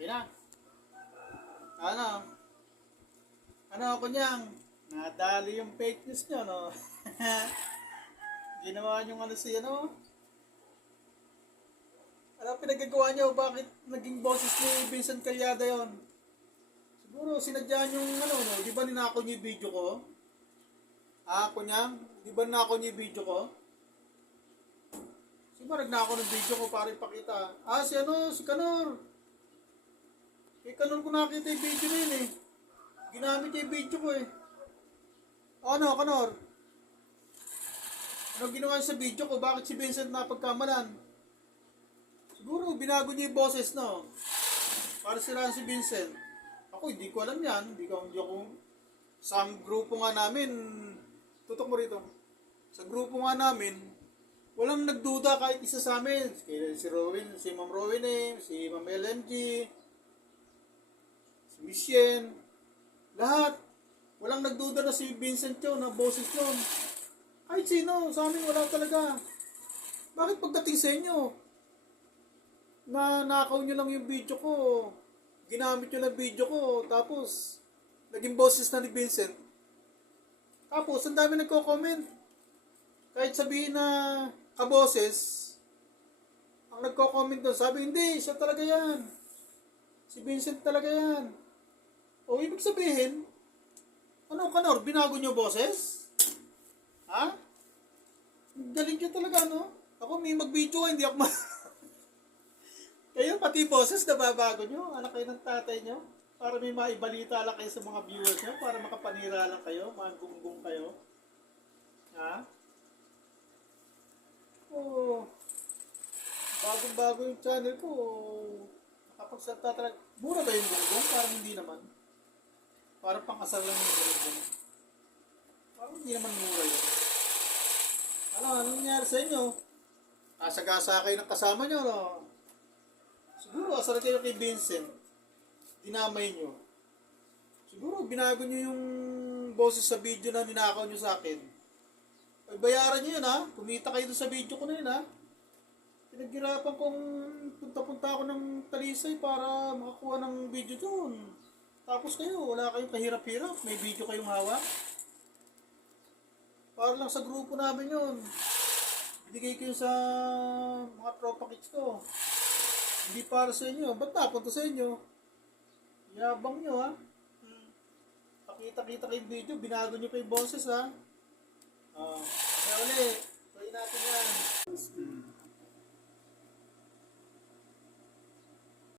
Okay na. Ano? Ano ako niyang? Nadali yung fake niyo, no? Ginawa niyong ano si ano? Ano pinagagawa niyo? Bakit naging boses ni Vincent Calyada yon? Siguro sinadya niyong ano, no? Di ba ninako niyo yung video ko? Ah, ako niyang? Di ba ninako niyo yung video ko? Siguro nagnako ng video ko para ipakita. Ah, si ano? Si Kanor. Kay Kanor ko nakita yung video na yun eh. Ginamit yung video ko eh. Ano, Kanor? Ano ginawa sa video ko? Bakit si Vincent napagkamalan? Siguro, binago niya yung boses, no? Para sila si Vincent. Ako, hindi ko alam yan. Hindi ko, hindi ako... Sa grupo nga namin, tutok mo rito. Sa grupo nga namin, walang nagduda kahit isa sa amin. Kaya si Rowin, si Ma'am Rowin eh, si Ma'am LMG, si lahat. Walang nagduda na si Vincent yun, na boses yun. Kahit sino, sa amin wala talaga. Bakit pagdating sa inyo, na nakaw nyo lang yung video ko, ginamit nyo lang video ko, tapos, naging boses na ni Vincent. Tapos, ang dami nagko-comment. Kahit sabihin na kaboses, ang nagko-comment doon, sabi, hindi, siya talaga yan. Si Vincent talaga yan. O, ibig sabihin, ano, Kanor, binago niyo boses? Ha? Galing ka talaga, no? Ako, may mag-video, hindi ako ma... kayo, pati boses, nababago nyo. Anak kayo ng tatay nyo. Para may maibalita lang kayo sa mga viewers nyo. Para makapanira lang kayo. Magunggong kayo. Ha? Oo. Bagong-bago yung channel ko. Nakapagsalita talaga. Mura ba yung gunggong? Parang hindi naman. Parang pang-asar lang yung gunggong. Parang hindi naman mura yun. Ano, anong nangyari sa inyo? Kasagasa kayo ng kasama nyo, no? Siguro, asar kayo kay Vincent. Dinamay nyo. Siguro, binago nyo yung boses sa video na ninakaw nyo sa akin. Ay, bayaran nyo yun, ha? Kumita kayo dun sa video ko na yun, ha? Pinaghirapan kong punta-punta ako ng Talisay para makakuha ng video doon. Tapos kayo, wala kayong kahirap-hirap. May video kayong hawak. Para lang sa grupo namin yun. Binigay ko yun sa mga tropa kits ko. Hindi para sa inyo. Ba't napunta sa inyo? Yabang nyo, ha? Pakita-kita kayong video. Binago nyo pa yung boses, ha? Ah, kaya uli. Try natin yan.